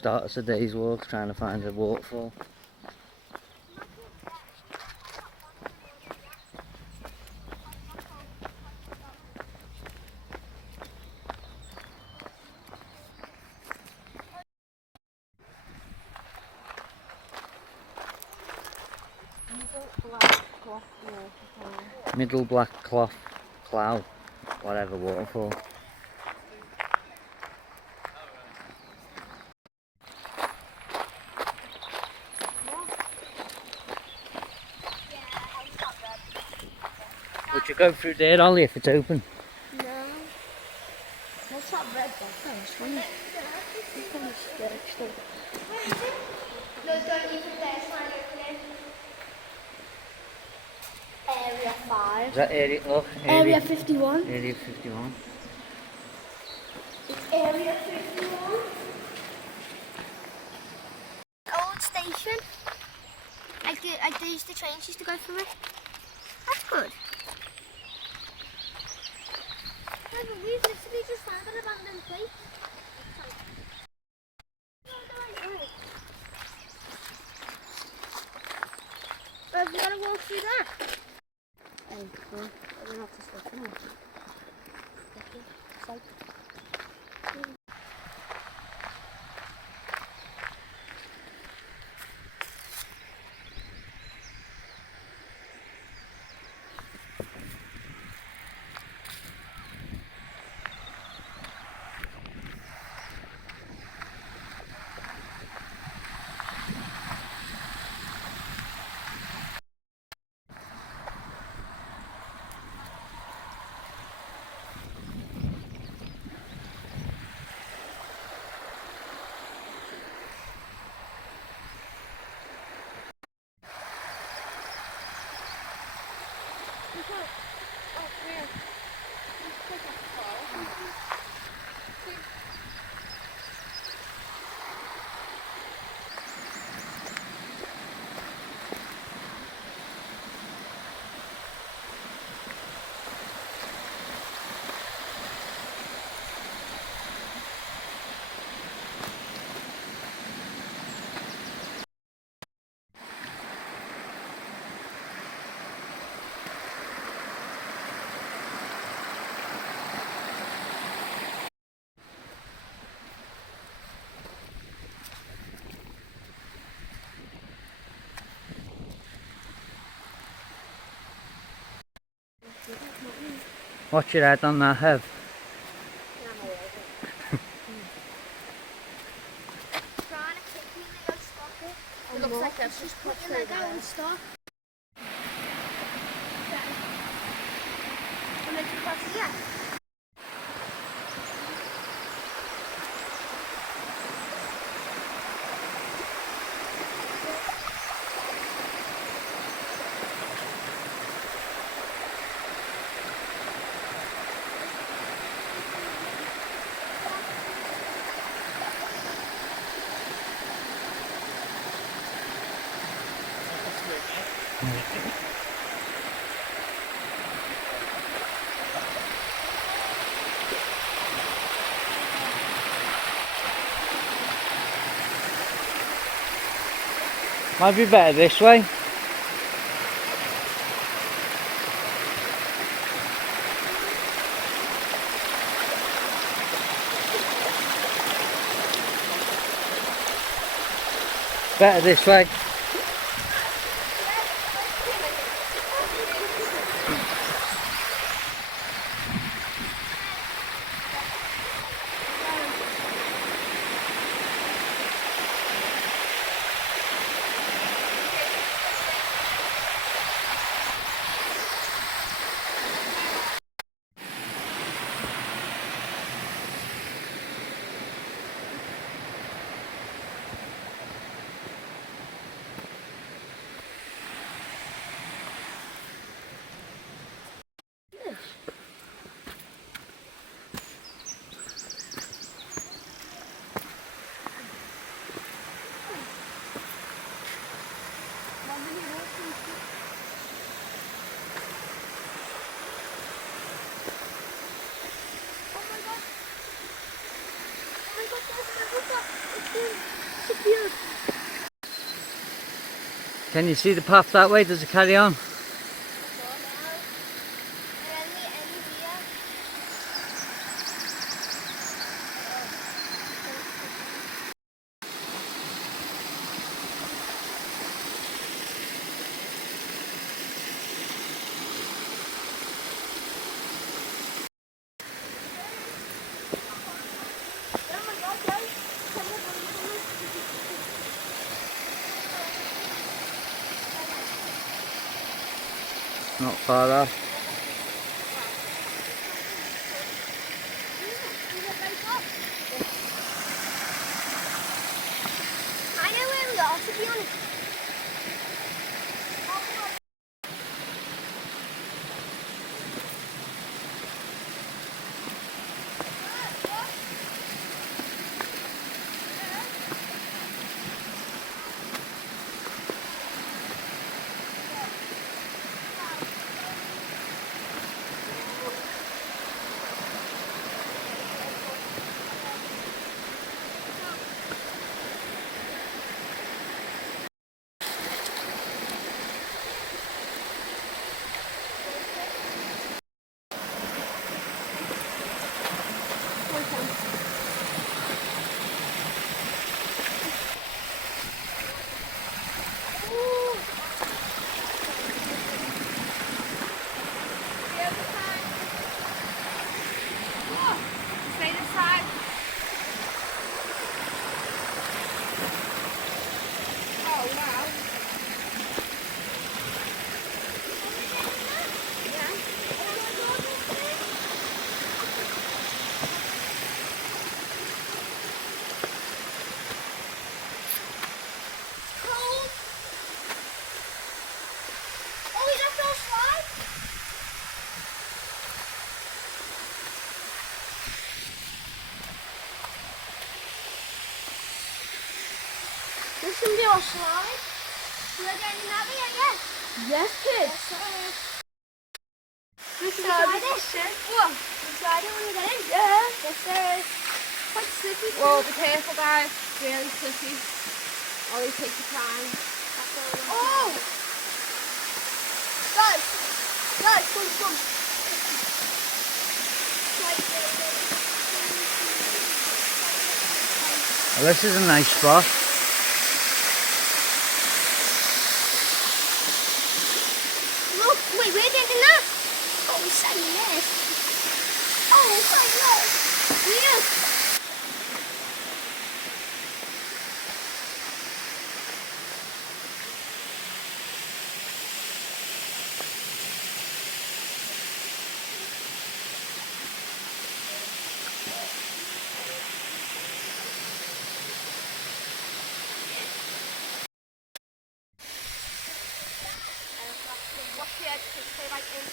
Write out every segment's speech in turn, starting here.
start of today's walk, trying to find a waterfall. Middle Black Clough, whatever waterfall. Would you go through there, Ollie, if it's open? No. What's that red one? Oh, it's funny. It's kind of scared, actually. No, don't even dare sign opening. Area 5. Is that area? Look, Area 51. Area 51. It's Area 51. Old station. Like they used the trains used to go through it. That's good. No, but we've literally just found an abandoned place. Have you got to walk through that? I don't have to stop now. Watch your head on that, Hev. It looks like that's just put your leg out and stop. And then you cross again. Might be better this way. Better this way. Can you see the path that way? Does it carry on? Not far off. I know where we are, to be honest. This can be our slide. We're getting that way, I guess. Yes, kids. This is our position. Whoa. Slide it when we get in. Yeah. Yes, sir. Quite slippy. Whoa, be careful, guys. Really slippy. Always take your time. Oh! Guys, come. Well, this is a nice spot. Look, wait, we're getting that. Oh, we say yes. Oh, we say yes. Yeah. Watch the edge, just stay right in.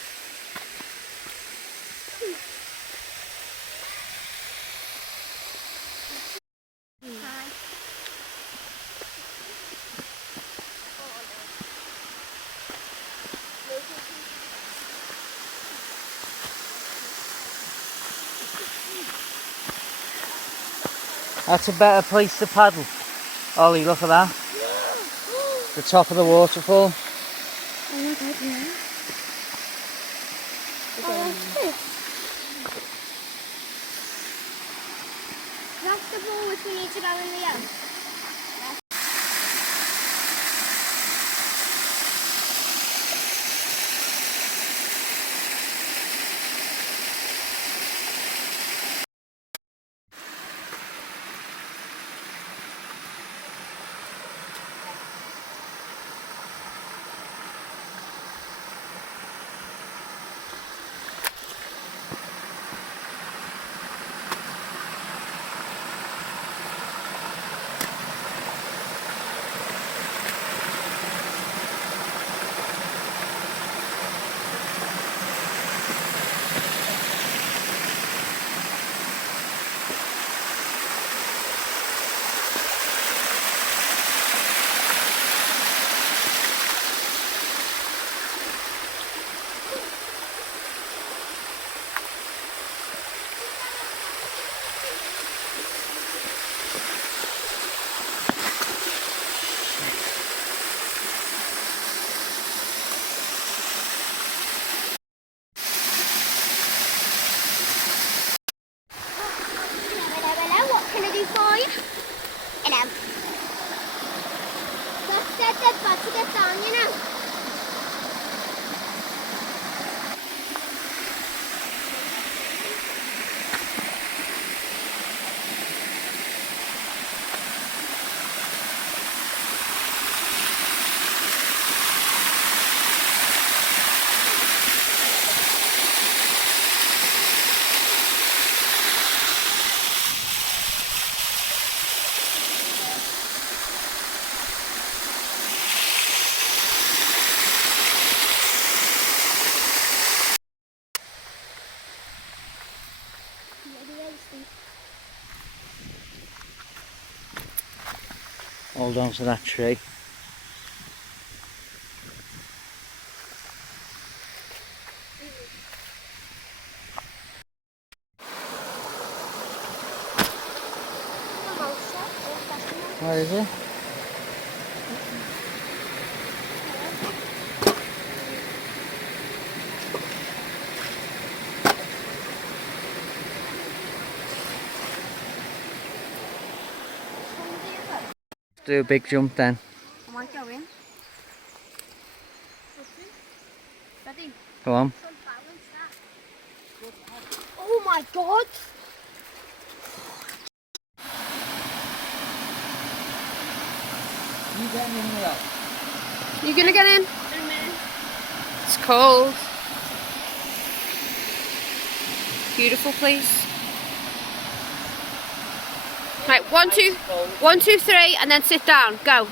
That's a better place to paddle. Ollie, look at that. The top of the waterfall. Oh my god, yeah. That's the ball which we need to go in the end. Hold on to that tree. Where is it? Do a big jump then. Am I going? Ready? Go on. Oh my god! You get in with that. You gonna get in? In a minute. It's cold. Beautiful place. Right, 1, 2, 1, 2, 3, and then sit down. Go.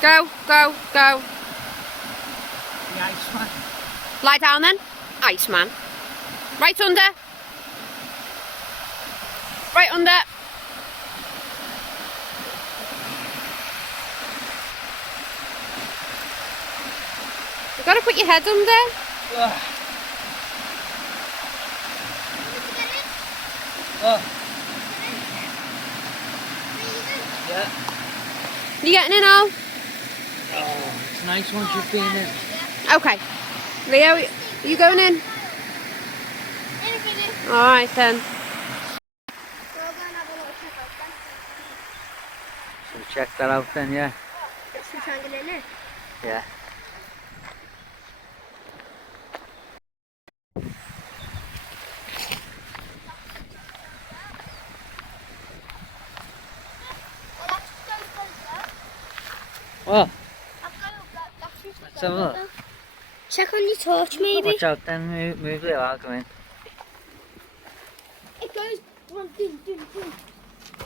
Go, go, go. The Iceman. Lie down then. Iceman. Right under. Right under. You've got to put your head under. Ugh. Oh. Yeah. You getting in, Al? Oh, it's nice once you've been in. Okay. Leo, you going in? In a minute. Alright then. We're going to have a little check out then. So check that out then, yeah. Get some triangle in it. Yeah. What? Let's have a look. Check on your torch, maybe. Watch out then, move Leo, I'll go in. It goes one,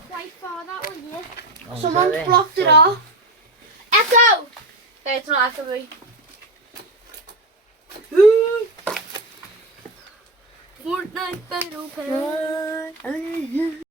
quite far that one, yeah. Oh, Someone's is that it? blocked it Go. off. Echo! It's not like me. Fortnite Battle Pass.